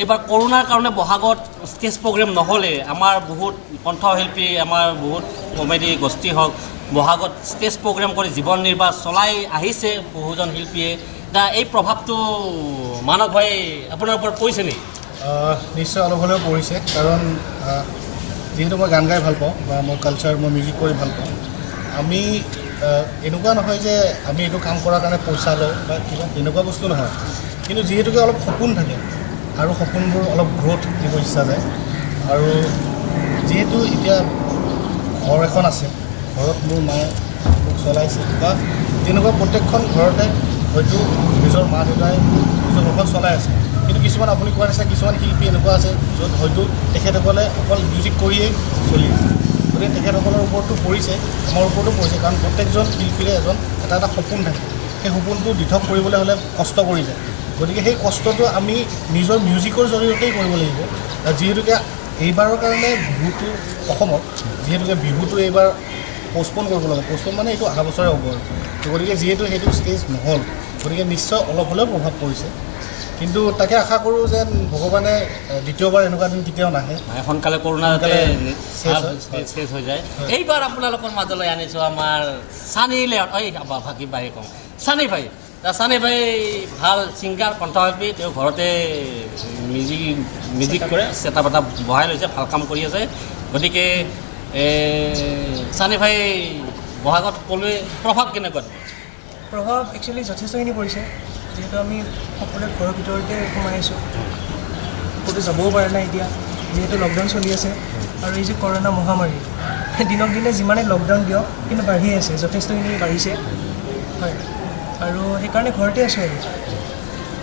এইবাৰ কৰোণাৰ কাৰণে বহাগত ষ্টেজ প্ৰগ্ৰেম নহ'লে আমাৰ বহুত কণ্ঠশিল্পী আমাৰ বহুত কমেডি গোষ্ঠী হওক বহাগত ষ্টেজ প্ৰগ্ৰেম কৰি জীৱন নিৰ্বাহ চলাই আহিছে বহুজন শিল্পীয়ে দা এই প্ৰভাৱটো মানৱ ভাই আপোনাৰ ওপৰত পৰিছে নেকি নিশ্চয় অলপ হ'লেও পৰিছে কাৰণ যিহেতু মই গান গাই ভাল পাওঁ বা মই কালচাৰ মই মিউজিক কৰি ভাল পাওঁ আমি এনেকুৱা নহয় যে আমি এইটো কাম কৰাৰ কাৰণে পইচা লওঁ বা কিবা এনেকুৱা বস্তু নহয় কিন্তু যিহেতুকে অলপ সপোন থাকে আৰু সপোনবোৰ অলপ গ্ৰ'থ দিব ইচ্ছা যায় আৰু যিহেতু এতিয়া ঘৰ এখন আছে ঘৰত মোৰ মায়ে মোক চলাইছে বা তেনেকুৱা প্ৰত্যেকখন ঘৰতে হয়তো নিজৰ মা দেউতাই নিজৰ ঘৰখন চলাই আছে কিন্তু কিছুমান আপুনি কোৱাৰ নিচিনা কিছুমান শিল্পী এনেকুৱা আছে য'ত হয়তো তেখেতসকলে অকল মিউজিক কৰিয়েই চলি আছে গতিকে তেখেতসকলৰ ওপৰতো পৰিছে আমাৰ ওপৰতো পৰিছে কাৰণ প্ৰত্যেকজন শিল্পীৰে এটা সপোন থাকে সেই সপোনটো দিঠক কৰিবলৈ হ'লে কষ্ট কৰি যায় গতিকে সেই কষ্টটো আমি নিজৰ মিউজিকৰ জৰিয়তেই কৰিব লাগিব যিহেতুকে এইবাৰৰ কাৰণে বিহুটো অসমত যিহেতুকে বিহুটো এইবাৰ পষ্টপন কৰিব লাগে পষ্টপন মানে এইটো অহা বছৰে হ'ব গতিকে যিহেতু সেইটো ষ্টেজ নহ'ল গতিকে নিশ্চয় অলপ হ'লেও প্ৰভাৱ পৰিছে কিন্তু তাকে আশা কৰোঁ যেন ভগৱানে দ্বিতীয়বাৰ এনেকুৱা দিন কেতিয়াও নাহে সোনকালে কৰোণা শেষ হৈ যায় এইবাৰ আপোনালোকৰ মাজলৈ আনিছোঁ আমাৰ চানি লিঅ'ন ভাগি বাঢ়ি কওঁ চানি ভাই চানি ভাই ভাল ছিংগাৰ কণ্ঠশিল্পী তেওঁ ঘৰতে মিউজিক কৰে চেটা পেটা বহাই লৈছে ভাল কাম কৰি আছে গতিকে চানি ভাই বহাগত ক'লৈ প্ৰভাৱ কেনেকুৱা প্ৰভাৱ একচুৱেলি যথেষ্টখিনি পৰিছে যিহেতু আমি সকলোৱে ঘৰৰ ভিতৰতে সোমাই আছোঁ ক'তো যাবও পৰা নাই এতিয়া যিহেতু লকডাউন চলি আছে আৰু এই যে কৰোণা মহামাৰী দিনক দিনে যিমানে লকডাউন দিয়ক কিন্তু বাঢ়ি আছে যথেষ্টখিনি বাঢ়িছে হয় আৰু সেইকাৰণে ঘৰতে আছোঁ আৰু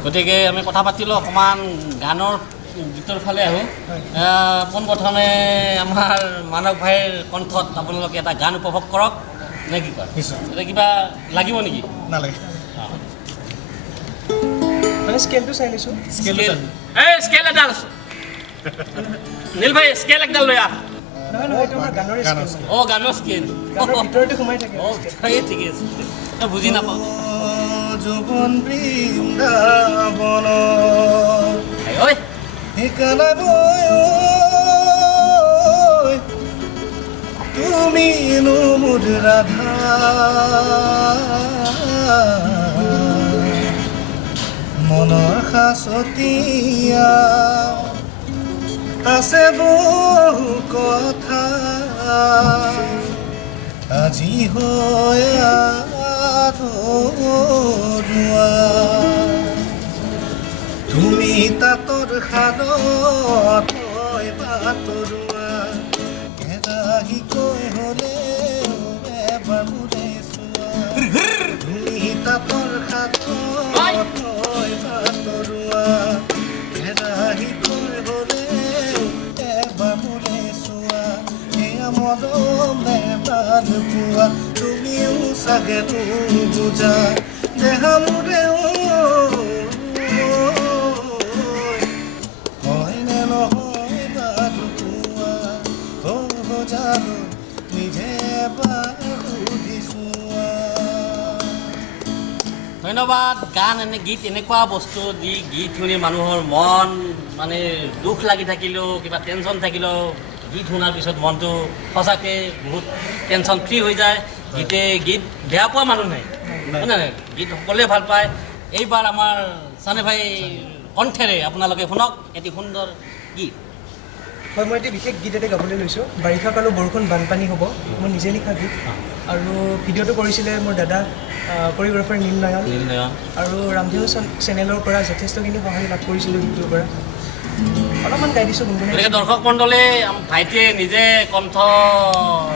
গতিকে আমি কথা পাতিলোঁ অকণমান গানৰ গীতৰ ফালে আহোঁ পোনপ্ৰথমে আমাৰ মানৱ ভাইৰ কণ্ঠত আপোনালোকে এটা গান উপভোগ কৰক নে কি কয় এতিয়া কিবা লাগিব নেকি নালাগে মানে স্কেলটো চাই লৈছোঁ স্কেল এডাল নীল ভাই স্কেল একডাল লৈ আহ নহয় নহয় এইটো আমাৰ গানৰে স্কেল অঁ গানৰ স্কেল গানৰ ভিতৰতে সোমাই থাকে অঁ ঠিকে আছে তই বুজি নাপাওঁ যৌৱন বৃন্দাবন ঐ সেইকাৰণে তুমি মোৰ ৰাধা মনৰ সাঁচতীয়া আছে বহু কথা আজি হৈ আধৰুৱা তুমি তাঁতৰ শালত হৈ বাতৰুৱা এৰাহিকৈ হ'লেও এবাৰ মোৰে চোৱা তুমি তাঁতৰ শালত হৈ বাতৰুৱা এৰাহিকৈ হ'লেও এবাৰ মোৰে চোৱা এয়া মৰমে ভাল পোৱা তুমিও চাগে বুজা দেহা মোৰে ধন্যবাদ গান গীত এনেকুৱা বস্তু যি গীত শুনি মানুহৰ মন মানে দুখ লাগি থাকিলেও কিবা টেনশ্যন থাকিলেও গীত শুনাৰ পিছত মনটো সঁচাকৈ বহুত টেনশ্যন ফ্ৰী হৈ যায় গীত বেয়া পোৱা মানুহ নাই হয় নাই গীত সকলোৱে ভাল পায় এইবাৰ আমাৰ চানি ভাই কণ্ঠেৰে আপোনালোকে শুনক এটি সুন্দৰ গীত হয় মই এটি বিশেষ গীত এটা গাবলৈ লৈছোঁ বাৰিষা কালো বৰষুণ বানপানী হ'ব মই নিজে লিখা গীত আৰু ভিডিঅ'টো কৰিছিলে মোৰ দাদা কৰিঅ'গ্ৰাফাৰ নীল নয়ন আৰু ৰামধেনু চেনেলৰ পৰা যথেষ্টখিনি সহায় লাভ কৰিছিলোঁ গীতটোৰ পৰা অলপমান গাই দিছোঁ গতিকে দৰ্শক মণ্ডলী ভাইটিয়ে নিজে কণ্ঠ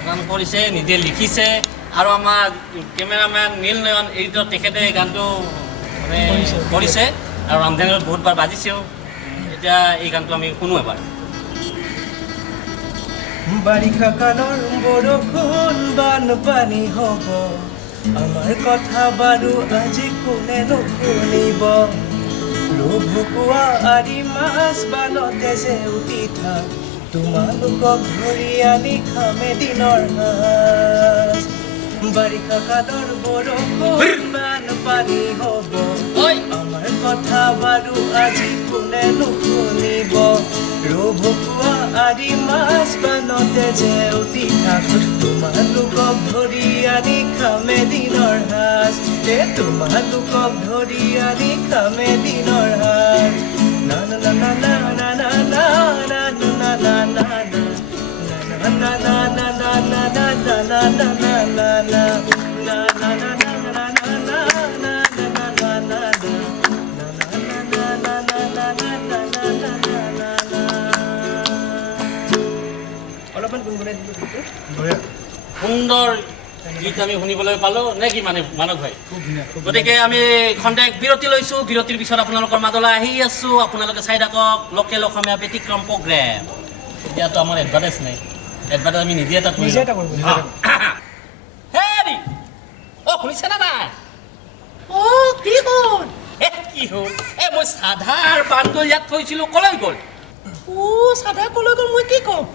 গান কৰিছে নিজে লিখিছে আৰু আমাৰ কেমেৰামেন নীল নয়ন এডিটৰ তেখেতে গানটো মানে কৰিছে আৰু ৰামধেনুত বহুতবাৰ বাজিছেও এতিয়া এই গানটো আমি শুনো এবাৰ বাৰিষা কালৰ বৰষুণ বানপানী হ'ব আমাৰ কথা বাৰু আজি কোনে নুশুনিব লুভুকুৱা আদি মাছ বানতে যে উটি থাক তোমালোকক ধৰি আনি খামে দিনৰ সাজ বাৰিষা কালৰ বৰষুণ বানপানী হ'ব আমাৰ কথা বাৰু আজি কোনে নুশুনিব মাৰি মাছ বানতে যে উঠি থাকোঁ তোমালোকক ধৰি আনি খামে দিনৰ সাজ তোমালোকক ধৰি আনি খামে দিনৰ সাজ না না না না না না না না না না না না na na na na na na na na na na na na na na অলপমান গুণগুণাই দিলোঁ গীতটো বঢ়িয়া সুন্দৰ গীত আমি শুনিবলৈ পালোঁ নে কি মানে মানৱ ভাই খুব ধুনীয়া গতিকে আমি খন্তেক বিৰতি লৈছোঁ বিৰতিৰ পিছত আপোনালোকৰ মাজলৈ আহি আছোঁ আপোনালোকে চাই থাকক লোকেল অসমীয়া ব্যতিক্ৰম প্ৰগ্ৰেম এতিয়াতো আমাৰ এডভাৰটাইজ নাই এডভাৰটাইজ আমি নিজে এটা নিজে এটা কৰিব হেৰি অ শুনিছে না নাই অ' কি হ'ল কি হ'ল মই চাধাৰ বান্দৰ ইয়াত থৈছিলোঁ কলৈ গ'ল চাধা কলৈ গ'ল মই কি ক'ম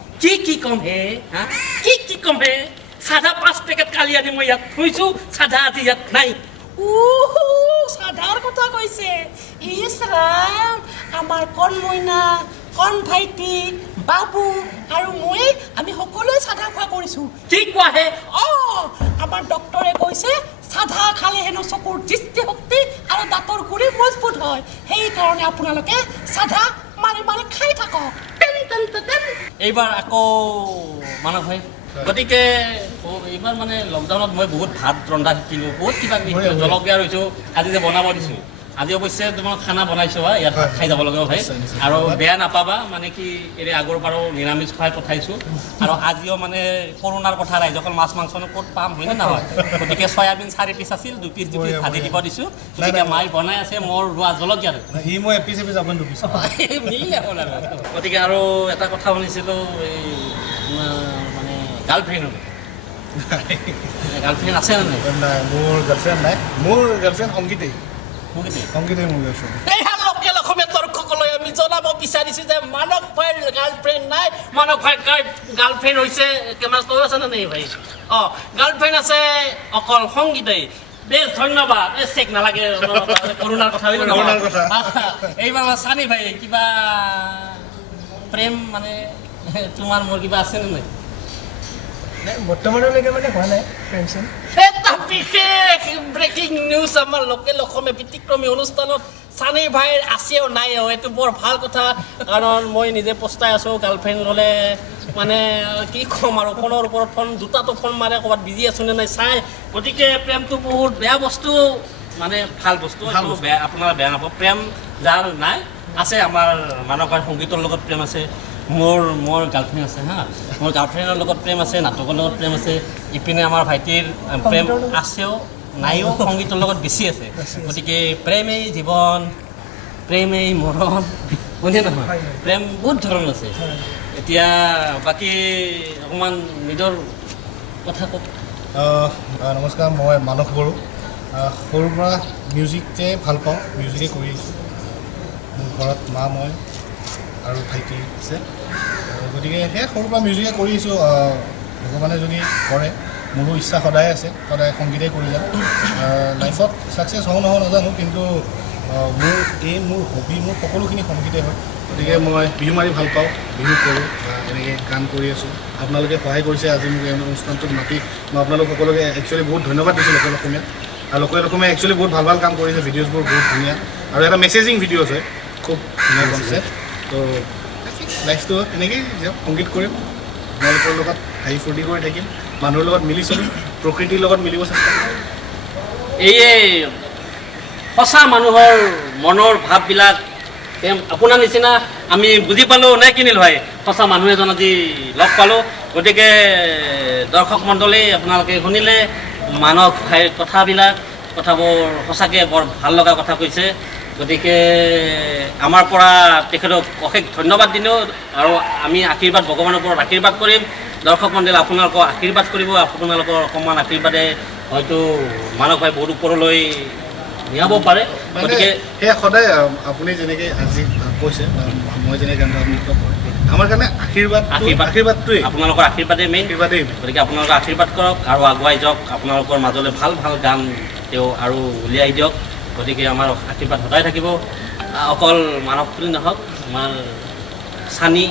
কি ক'ম হে হা কি ক'ম হে চাধা 5 পেকেট কালি আনি মই ইয়াত থৈছোঁ চাধা আজি ইয়াত নাই চাধাৰ কথা কৈছে ইছ ৰাম আমাৰ কণ মইনা কণ ভাইটি বাবু আৰু মই আমি সকলোৱে চাধা খোৱা কৰিছোঁ কি কোৱা হে আমাৰ ডক্টৰে কৈছে চাধা খালে হেনো চকুৰ দৃষ্টিশক্তি আৰু দাঁতৰ গুৰি মজবুত হয় সেইকাৰণে আপোনালোকে চাধা মাৰি মাৰি খাই থাকক এইবাৰ আকৌ মানৱ ভাই গতিকে এইবাৰ মানে লকডাউনত মই বহুত ভাত ৰন্ধা শিকিলোঁ বহুত কিবা কিবি শিকিলোঁ জলকীয়া ৰৈছোঁ আজি যে বনাব দিছোঁ আজি অৱশ্যে তোমাৰ খানা বনাইছোঁ ইয়াত ভাত খাই যাব লাগিব ভাই আৰু বেয়া নাপাবা মানে কি এই আগৰ পৰাও নিৰামিষ খুৱাই পঠাইছোঁ আৰু আজিও মানে কৰোণাৰ কথা ৰাইজসকল মাছ মাংসনো ক'ত পাম হয়নে নহয় গতিকে চয়াবিন 4 পিচ আছিল 2 পিচ ভাজি দিব দিছোঁ গতিকে মাই বনাই আছে মোৰ ৰোৱা জলকীয়া ই মই এপিচ এপিচ আপুনি 2 পিচ মিলিলে হ'ল আৰু গতিকে আৰু এটা কথা শুনিছিলোঁ এই মানে গাৰ্লফ্ৰেণ্ড আছে নে নাই নাই মোৰ গাৰ্লফ্ৰেণ্ড নাই মোৰ গাৰ্লফ্ৰেণ্ড সংগীতেই মোৰ গাৰ্লফ্ৰেণ্ড লোকেল অসমীয়া দৰ্শকলৈ আমি জনাব বিচাৰিছোঁ যে মানৱ ভাইৰ গাৰ্লফ্ৰেণ্ড নাই মানৱ ভাইৰ গাৰ্লফ্ৰেণ্ড হৈছে কেমেৰা কৈ আছে নে নাই ভাই গাৰ্লফ্ৰেণ্ড আছে অকল সংগীতেই বেছ ধন্যবাদ চেক নালাগে কৰোণাৰ কথা এইবাৰ চানি ভাই কিবা প্ৰেম মানে তোমাৰ মোৰ কিবা আছে নে নাই বৰ্তমানলৈকে মানে হোৱা নাই প্ৰেম চেম এটা বিশেষ ব্ৰেকিং নিউজ আমাৰ লোকেল অসমীয়া ব্যতিক্ৰমী অনুষ্ঠানত চানি ভাইৰ আছেও নাইও এইটো বৰ ভাল কথা কাৰণ মই নিজে পস্তাই আছোঁ গাৰ্লফ্ৰেণ্ড ল'লে মানে কি ক'ম আৰু ফোনৰ ওপৰত ফোন দুটাটো ফোন মাৰে ক'ৰবাত বিজি আছোঁ নে নাই চাই গতিকে প্ৰেমটো বহুত বেয়া বস্তু মানে ভাল বস্তু বেয়া আপোনাৰ বেয়া নাপাব প্ৰেম যাৰ নাই আছে আমাৰ মানৱ ভাইৰ সংগীতৰ লগত প্ৰেম আছে মোৰ গাৰ্লফ্ৰেণ্ড আছে হা মোৰ গাৰ্লফ্ৰেণ্ডৰ লগত প্ৰেম আছে নাটকৰ লগত প্ৰেম আছে ইপিনে আমাৰ ভাইটিৰ প্ৰেম আছেও নাইও সংগীতৰ লগত বেছি আছে গতিকে প্ৰেমেই জীৱন প্ৰেমেই মৰণ বুজি নহয় প্ৰেম বহুত ধৰণৰ আছে এতিয়া বাকী অকণমান নিজৰ কথা কওক নমস্কাৰ মই মানস বড়ো সৰুৰ পৰা মিউজিকে ভাল পাওঁ মিউজিকে কৰি আছোঁ মোৰ ঘৰত মা মই আৰু ভাইটি আছে গতিকে সেই সৰুৰ পৰা মিউজিকে কৰি আছোঁ ভগৱানে যদি কৰে মোৰো ইচ্ছা সদায় আছে সদায় সংগীতে কৰি যাম লাইফত ছাকচেছ হওঁ নহওঁ নাজানো কিন্তু মোৰ হবি মোৰ সকলোখিনি সংগীতে হয় গতিকে মই বিহু মাৰি ভাল পাওঁ বিহু কৰোঁ এনেকৈ গান কৰি আছোঁ আপোনালোকে সহায় কৰিছে আজি মোক এই অনুষ্ঠানটোত মাতি মই আপোনালোক সকলোকে একচুৱেলি বহুত ধন্যবাদ দিছোঁ লোকেল অসমীয়াত আৰু লোকেল অসমীয়া একচুৱেলি বহুত ভাল ভাল কাম কৰিছে ভিডিঅ'জবোৰ বহুত ধুনীয়া আৰু এটা মেছেজিং ভিডিঅ'জ হয় খুব ধুনীয়া কনচেপ্ট তো লাইফটো এনেকেই যাওক সংগীত কৰিম আপোনালোকৰ লগত হাঁহি ফূৰ্তি কৰি থাকিম মানুহৰ লগত মিলি চলিম প্ৰকৃতিৰ লগত মিলিব চেষ্টা কৰিম এই সঁচা মানুহৰ মনৰ ভাৱবিলাক আপোনাৰ নিচিনা আমি বুজি পালোঁ নে কিনিল হয় সঁচা মানুহ এজন আজি লগ পালোঁ গতিকে দৰ্শক মণ্ডলী আপোনালোকে শুনিলে মানৱ ভাইৰ কথাবোৰ সঁচাকৈ বৰ ভাল লগা কথা কৈছে গতিকে আমাৰ পৰা তেখেতক অশেষ ধন্যবাদ দিলোঁ আৰু আমি আশীৰ্বাদ ভগৱানৰ ওপৰত আশীৰ্বাদ কৰিম দৰ্শক মণ্ডলী আপোনালোকক আশীৰ্বাদ কৰিব আপোনালোকৰ অকণমান আশীৰ্বাদে হয়তো মানৱ ভাই বহুত ওপৰলৈ নিয়াব পাৰে গতিকে সেয়া সদায় আপুনি যেনেকৈ আজি কৈছে মই যেনেকৈ গান আমাৰ কাৰণে আশীৰ্বাদটোৱেই আপোনালোকৰ আশীৰ্বাদেই মেইন গতিকে আপোনালোকে আশীৰ্বাদ কৰক আৰু আগুৱাই যাওক আপোনালোকৰ মাজলৈ ভাল ভাল গান তেওঁ আৰু উলিয়াই দিয়ক গতিকে আমাৰ আশীৰ্বাদ সদায় থাকিব অকল মানৱ বুলি নহওক আমাৰ চানি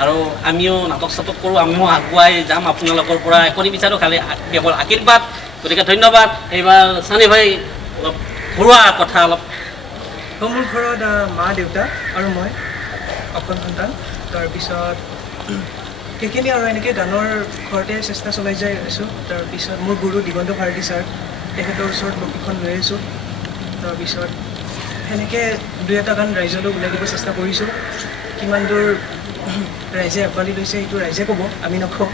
আৰু আমিও নাটক চাটক কৰোঁ, আমিও আগুৱাই যাম আপোনালোকৰ পৰা কৰি বিচাৰোঁ, খালি কেৱল আশীৰ্বাদ। গতিকে ধন্যবাদ। এইবাৰ চানি ভাই অলপ ঘৰুৱা কথা অলপ। মোৰ ঘৰত মা দেউতা আৰু মই অকল সন্তান। তাৰপিছত সেইখিনি আৰু এনেকৈ গানৰ ঘৰতে চেষ্টা চলাই যাই আছোঁ। তাৰপিছত মোৰ গুৰু দিগন্ত ভাৰতী ছাৰ, তেখেতৰ ওচৰত প্ৰশিক্ষণ লৈ আছোঁ। তাৰপিছত সেনেকৈ দুই এটা গান ৰাইজলৈ ওলাই দিব চেষ্টা কৰিছোঁ। কিমান দূৰ ৰাইজে আঁকোৱালি লৈছে সেইটো ৰাইজে ক'ব, আমি নকওঁ।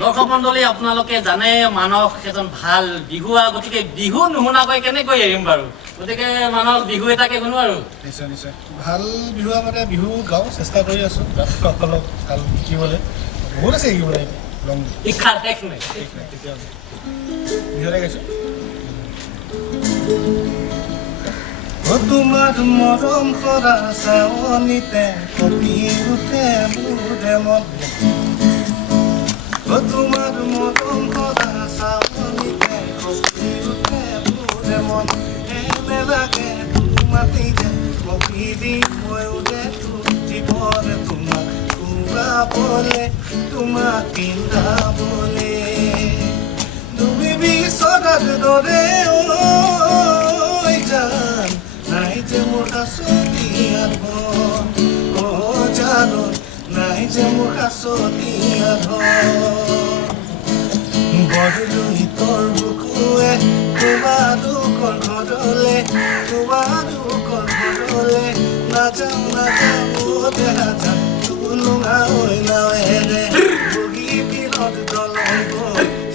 দৰ্শক মণ্ডলী, আপোনালোকে জানে মানস এজন ভাল বিহুৱা, গতিকে বিহু নুশুনাকৈ কেনেকৈ এৰিম বাৰু। গতিকে মানস বিহু এটাকে শুনো আৰু। নিশ্চয় নিশ্চয়। ভাল বিহুৱা মানে বিহু গাওঁ, চেষ্টা কৰি আছোঁ অলপ ভাল শিকিবলৈ। বহুত আছে শিকিবলৈ লং শিক্ষাৰ শেষ নাই। তেতিয়াহ'লে বিহুতে গাইছোঁ। তোমাৰ মৰম কৰা চাৱনিতে কপি উঠে বুঢ়ে মন। তোমাৰ মৰম কৰা চাৱনিতে কপি উঠে বুঢ়ে মন। এনে লাগে মাতিতে কপি দি মই উঠে জীৱনে তোমাক ঘূৰাবলে, তোমাক পিন্ধাবলে। তুমি বিচৰাৰ দৰে জান নাই যে মোৰ সাঁচতীয়াৰ ধন, জানো নাই যে মোৰ সাঁচতীয়াৰ ধন। বৰলোহিতৰ বুকুৱে তোমালোকৰ ঘৰলে, তোমালোকৰ ঘৰলে নাযাওঁ নাযাওঁ নাযাওঁ। তুলুঙা হৈ নাৱেৰে বগী বিলত দলং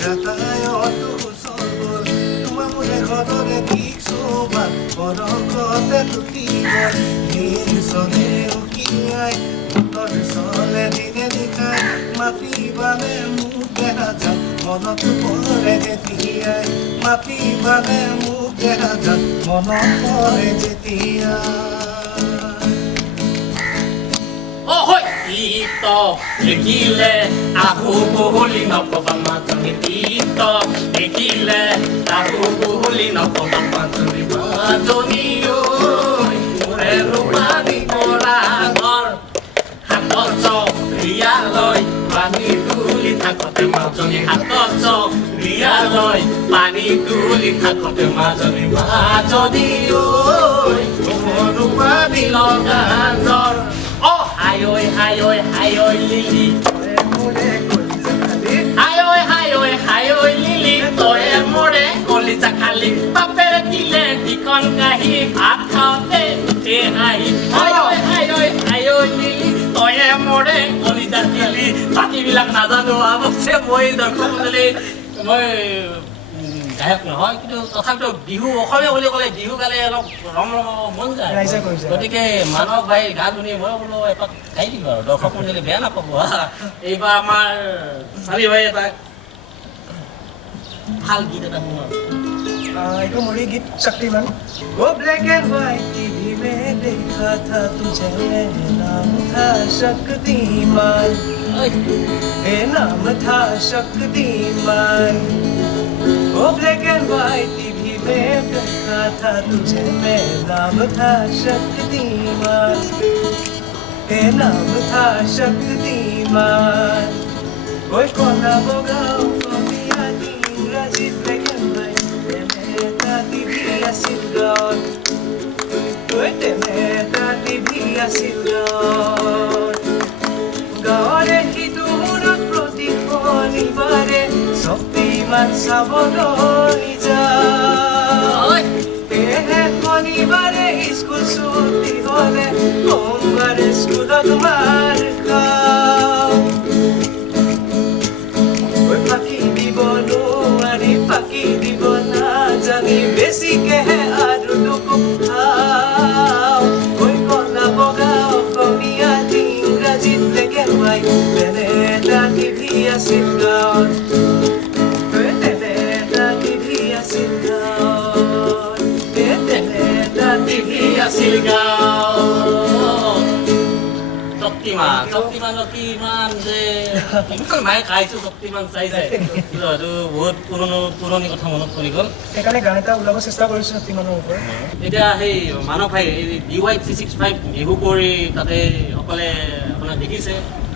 যাতায়তো ওচৰ গ'ল। তোমাৰ মোৰে ঘৰৰে দিছোবাৰ বৰকতে টুটি গ'ল। দিন চলে উকিয়াই মুঠৰ চলে দিনে দেখাই, মাতিবানে মোক দেখা যাক মনত পৰে যেতিয়াই। মাতিবানে মোক দেখা যাক মনত পৰে যেতিয়া। গীত দেখিলে আহু বহুলি নকবা মাজনী, গীত দেখিলে আহু বহুলি নকবা মাজনী। মাজনী মোৰে ৰূপানী কৰা ঘৰ, হাতত চৰিয়া লৈ পানী তুলি থাকোঁতে মাজনী, হাতত চৰিয়া লৈ পানী তুলি থাকোঁতে মাজনী। মাজনী মোৰ ৰূপানী লগা ঘৰ। Hi oi Lily, hi oi Lily, toye more kolija khali, papere dile dikon kahi, bhat khaote uthe ahi. Hi oi Lily, toye more kolija Lily, baki bilak nazano abokse moi dorkhok mondলী moi গায়ক নহয়, কিন্তু তথাপিতো বিহু অসমীয়া বুলি ক'লে বিহু গালে অলপ ৰম মন যায়। গতিকে মানস ভাই গান শুনি মই বোলো এপাক গাই দিলোঁ আৰু, দৰ্শক মণ্ডলী বেয়া নাপাব। এইবাৰ আমাৰ চানি ভাই এটা ভাল গীত এটা শুনো আৰু। এইটো মোৰে গীত শক্তিমান। वो ब्लैक एंड व्हाइट टीवी में देखा था तुझे, नाम था शक्तिमान, नाम था शक्तिमान। वो ब्लैक एंड व्हाइट टीवी में देखा था तुझे, नाम था शक्तिमान, नाम था शक्तिमान। कोई कोना बोगाओ कमिया इंग्रजी ब्लैक एंड व्हाइट, तेमेता टीवी আছিল গান, तेमेता टीवी আছিল গান। গাঁৱৰে সিটো মূৰত প্ৰতি শনিবাৰে শক্তিমান চাবলৈ যায়। সেয়েহে শনিবাৰে স্কুল ছুটি হ'লে সোমবাৰে স্কুলত মাৰ খাওঁ। ফাঁকি দিব নোৱাৰি, ফাঁকি দিব নাজানি বেছিকেহে আৰু দুখ খাওঁ। কলা বগা অসমীয়া ইংৰাজীত ব্লেক এণ্ড হোৱাইট, তেনে এটা টিভি আছিল গাঁৱত, তেনে এটা টিভি আছিল গাঁৱত, তেনে এটা টিভি আছিল গাঁৱত। শক্তিমানৰ কিমান যে ইমান মায়ে খাইছোঁ, শক্তিমান চাই যায় হয়তো বহুত পুৰণি কথা মনত পৰি গ'ল। সেইকাৰণে গান এটা ওলাব চেষ্টা কৰিছোঁ শক্তিমানৰ ওপৰত। এতিয়া সেই মানস ভাই DY 365 বিহু কৰি তাতে সকলে আপোনাক দেখিছে,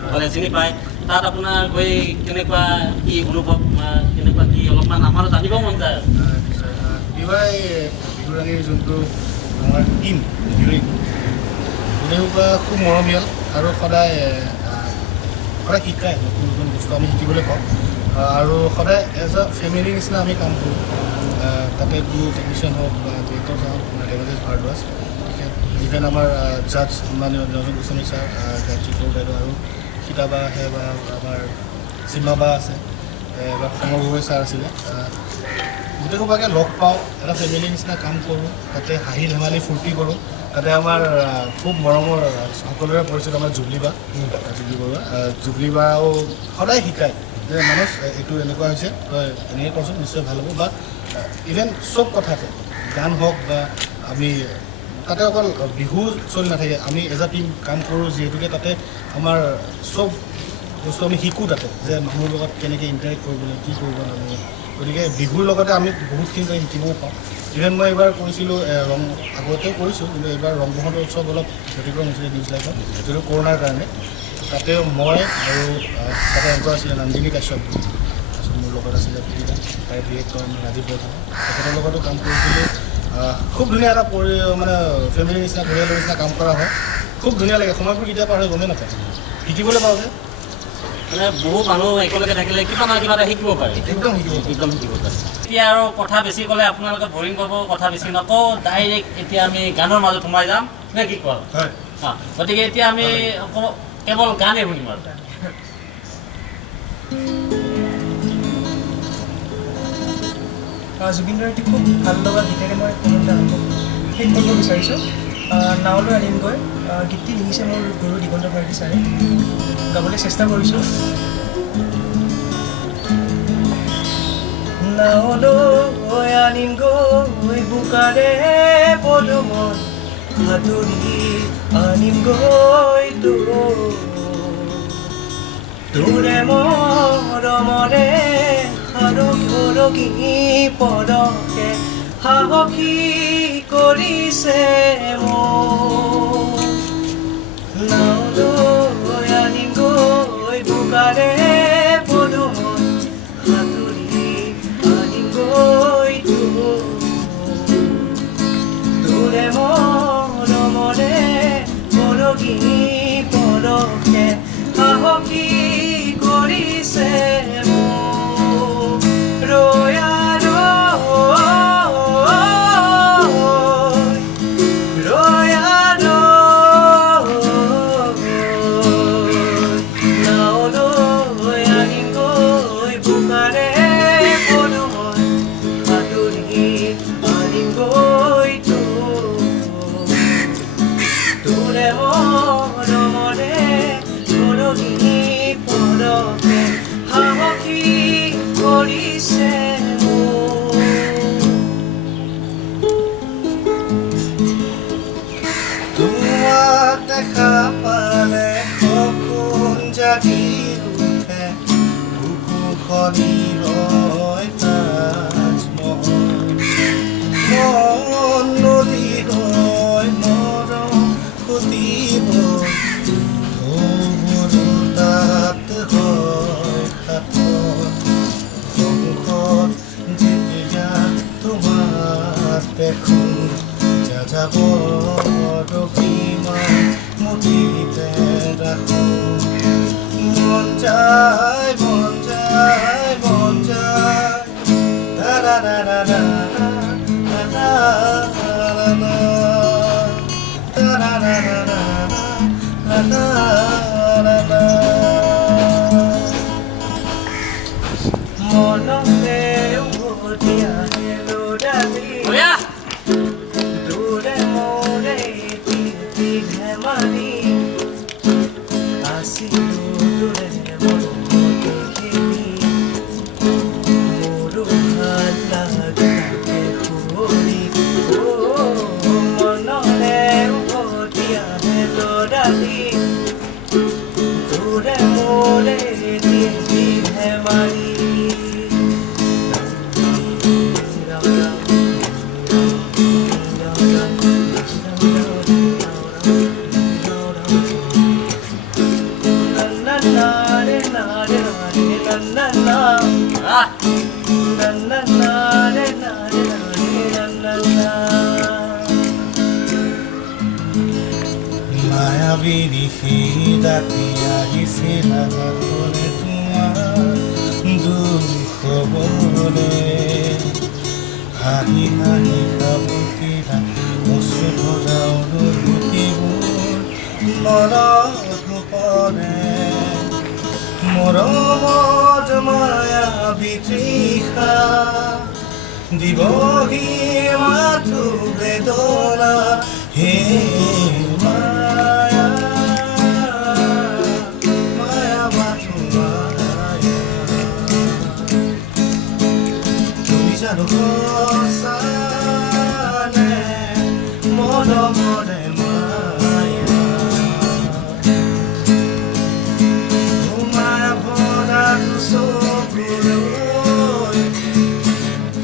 সকলে চিনি পায় তাত আপোনাৰ গৈ কেনেকুৱা কি অনুভৱ কেনেকুৱা কি অলপমান আমাৰো জানিব মন যায় বিহুৱাই বিহুৰাণীৰ যোনটো আমাৰ টীম হিৰ'ইন গোটেইসোপা খুব মৰমীয়াল আৰু সদায় শিকায় নতুন নতুন বস্তু আমি শিকিবলৈ পাওঁ আৰু সদায় এজ এ ফেমিলি নিচিনা আমি কাম কৰোঁ তাতে ক্ৰু টেকনিচিয়ান হওক বা ডিৰেক্টৰ হওক দেৱাশীষ ভাৰদ্বাজ ইভেন আমাৰ জাজ মানে নজন গোস্বামী ছাৰ গায়ত্ৰী কৌৰ বাইদেউ আৰু সীতাবা আহে বা আমাৰ সীমাবা আছে বা সমৰ গগৈ ছাৰ আছিলে গোটেইসোপাকে লগ পাওঁ এটা ফেমিলি নিচিনা কাম কৰোঁ তাতে হাঁহি ধেমালি ফূৰ্তি কৰোঁ তাতে আমাৰ খুব মৰমৰ সকলোৰে পৰিচিত আমাৰ জুবলি বৰুৱা জুবলি বাও সদায় শিকায় যে মানুহ এইটো এনেকুৱা হৈছে তই এনেকৈ কৰচোন নিশ্চয় ভাল হ'ব বা ইভেন চব কথাতে গান হওক বা আমি তাতে অকল বিহু চলি নাথাকে আমি এজ এ টিম কাম কৰোঁ যিহেতুকে তাতে আমাৰ চব বস্তু আমি শিকোঁ তাতে যে মানুহৰ লগত কেনেকৈ ইণ্টাৰেক্ট কৰিব লাগে কি কৰিব নালাগে গতিকে বিহুৰ লগতে আমি বহুতখিনি শিকিবও পাওঁ ইভেন মই এইবাৰ কৰিছিলোঁ ৰং আগতেও কৰিছোঁ কিন্তু এইবাৰ ৰং বসন্ত উৎসৱ অলপ ব্যতিক্ৰম হৈছিলে নিউজ লাইফত যিটো কৰোণাৰ কাৰণে তাতেও মই আৰু তাতে এংকৰ আছিলে নন্দিনী কাশ্যপ তাৰপিছত মোৰ লগত আছিলে প্ৰীতিকা তাৰে ডিৰেক্টৰ ৰাজীৱ বৰ্ধন তেখেতৰ লগতো কাম কৰিছিলোঁ খুব ধুনীয়া এটা মানে ফেমিলি নিচিনা পৰিয়ালৰ নিচিনা কাম কৰা হয় খুব ধুনীয়া লাগে সময়বোৰ কেতিয়া পাৰ হৈ গমেই নাপায় শিকিবলৈ পাওঁ যে মানে বহু মানুহ একেলগে থাকিলে কিবা নহয় কিবা এটা শিকিব পাৰে একদম শিকিব পাৰে এতিয়া আৰু কথা বেছি ক'লে আপোনালোকে বৰিং পাব কথা বেছি নকওঁ ডাইৰেক্ট এতিয়া আমি গানৰ মাজত সোমাই যাম নে কি কয় হয় গতিকে এতিয়া আমি কেৱল গানেই শুনিম আৰু জুবিন দাৰ এটি খুব ভাল লগা গীতেৰে মই কমেণ্ট শেষ কৰিব বিচাৰিছোঁ নাৱলৈ আনিমগৈ গীতটি লিখিছে মোৰ গুৰু দিগন্ত ভাৰতী ছাৰে গাবলৈ চেষ্টা কৰিছোঁ নাৱলৈ আনিমগৈ বোকাৰে পদুমত সাঁতুৰি আনিমগৈ তোৰে মৰমৰে সৰগী পদকে সাহসী কৰিছে নাৱলৈ আনিমগৈ বোকাৰে পদুমত সাঁতুৰি আনিমগৈ তোৰে মৰমৰে সৰগী পদকে সাহসী কৰিছে দেখা পালে সপোন জাগি উঠে বুকুখনি হয় তাজমহল মন নদী হয় মৰম সুধিব তাত হয় সাত যেতিয়া তোমাৰ দেখোঁ যাব মুঠিতে ৰাখোঁ মন যায় দা দা দা দা মনতে উভতি আহে লোডালি দূৰে মোৰে ধেমালি আছিলো দূৰে মনতে খেলি মোৰো ভাল লাগে সুৰি মনতে উভতি আহে লোডালি দূৰে মোৰে ধেমালি বিৰিষি ৰাতি আহিছিল আকাশলে তোমাৰ দুখ হ'বলে হাঁহি হাঁহি খাবকিলা অশ্ৰু ভৰা অনুভূতিবোৰ মনত পৰে মৰমত মায়া বিতৃষা দিবহি মাথো বেদনা হে মায়া মায়া মাথো মায়া তুমি জানো সঁচানে মৰমৰে মায়া মায়া ভৰা চকুলৈ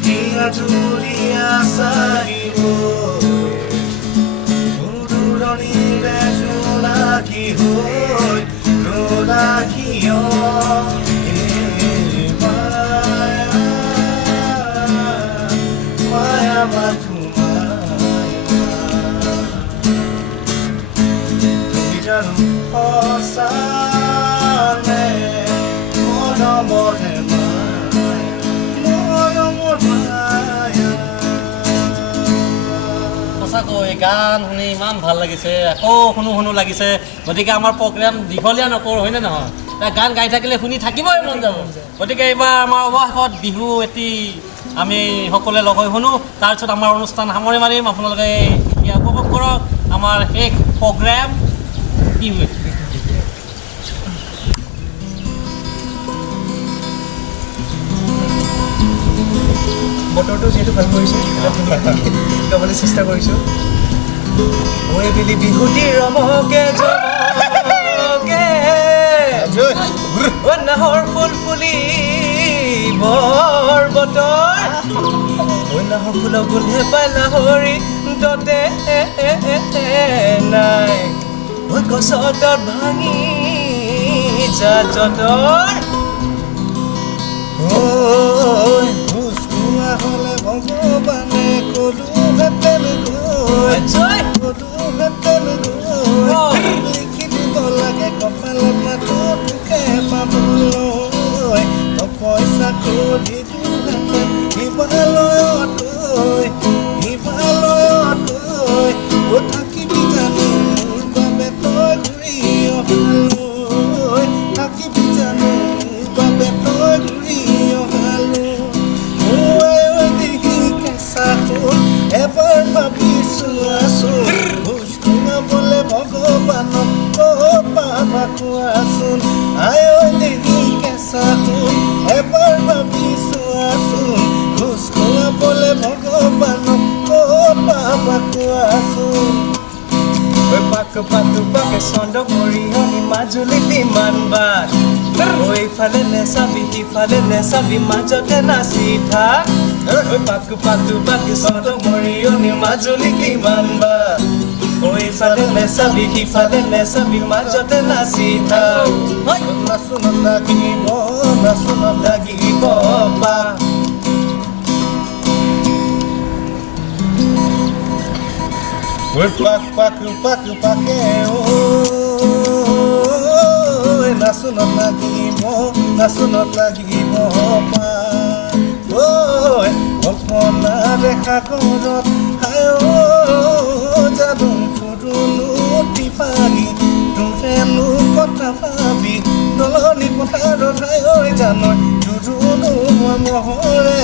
হিয়া জুৰিয়া চাৰিব দূৰণিৰে জোনাকী হৈ জোনাকীয় মায়া মাথো তুমি জানো সঁচানে মৰমৰে সঁচাকৈ গান শুনি ইমান ভাল লাগিছে আকৌ শুনো শুনো লাগিছে গতিকে আমাৰ প্ৰগ্ৰেম দীঘলীয়া নকৰোঁ হয়নে নহয় এতিয়া গান গাই থাকিলে শুনি থাকিবই মন যাব গতিকে এইবাৰ আমাৰ অৱশেষত বিহু এটি আমি সকলোৱে লগ হৈ শুনো তাৰপিছত আমাৰ অনুষ্ঠান সামৰি মাৰিম আপোনালোকে এতিয়া উপভোগ কৰক আমাৰ শেষ প্ৰগ্ৰেম বিহু এটি বতৰটো যিহেতু ভাল কৰিছে গাবলৈ চেষ্টা কৰিছোঁ ঐ বেলি বিহুটি ৰমকে জমকে নাহৰ ফুল ফুলি বৰ বতৰ ঐ নাহৰ ফুলৰ গোন্ধে পাই লাহৰি দতে নাই ঐ গছত ভাঙি যা যতৰ হলে ভগৱানে কলোহেঁতেন লিখি দিব লাগে কপালত মাথো তোকে পাবলৈ পইচা কৰি দিওঁহেঁতেন হিমালয়ত থাকিবি জানো মোৰ বাবে তই ঘূৰি অহালৈ থাকিবি জানো মোৰ বাবে তই ঘূৰি অহালৈ এবাৰ ভাবিছো আছোন খোজ কমাবলে ভগৱানক পাবা কোৱাচোন আই দেখি কেঁচা সোণ এবাৰ ভাবিছো আছোন খোজ কমাবলে ভগৱানক পাবা কোৱাচোন পাক পাকে চন্দ মৰিয়নি মাজুলীত ইমান বাট ইফালে নেচাবি সিফালে নেচাবি মাজতে নাচি থাক পাক পাকে চন্দ মৰিয়নি মাজুলীত ইমান বাট ইফালে নেচাবি সিফালে নেচাবি মাজতে নাচি থাক নাচোন লাগিব পা পাকে নাচোনত লাগিব কল্পনা দেখা ঘৰত যাদু ফুৰুলো টিপানি তোৰেনো কথা ভাবি দলনি পথাৰত জানো জুৰুলো মই মহৰে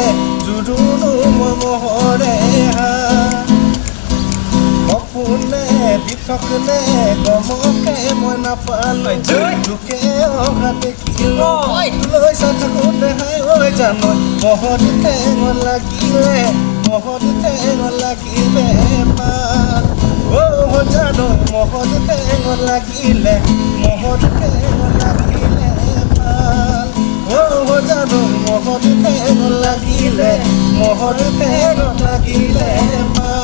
সপোনে দি থাকিলে গমকে মই নাপালো লোকে অহা দেখিলৈ চাই থাকোঁতে জানো মহত ঠেঙ লাগিলে পাল জানো মহত ঠেঙ লাগিলে পাল জানো মহত ঠেঙ লাগিলে পাল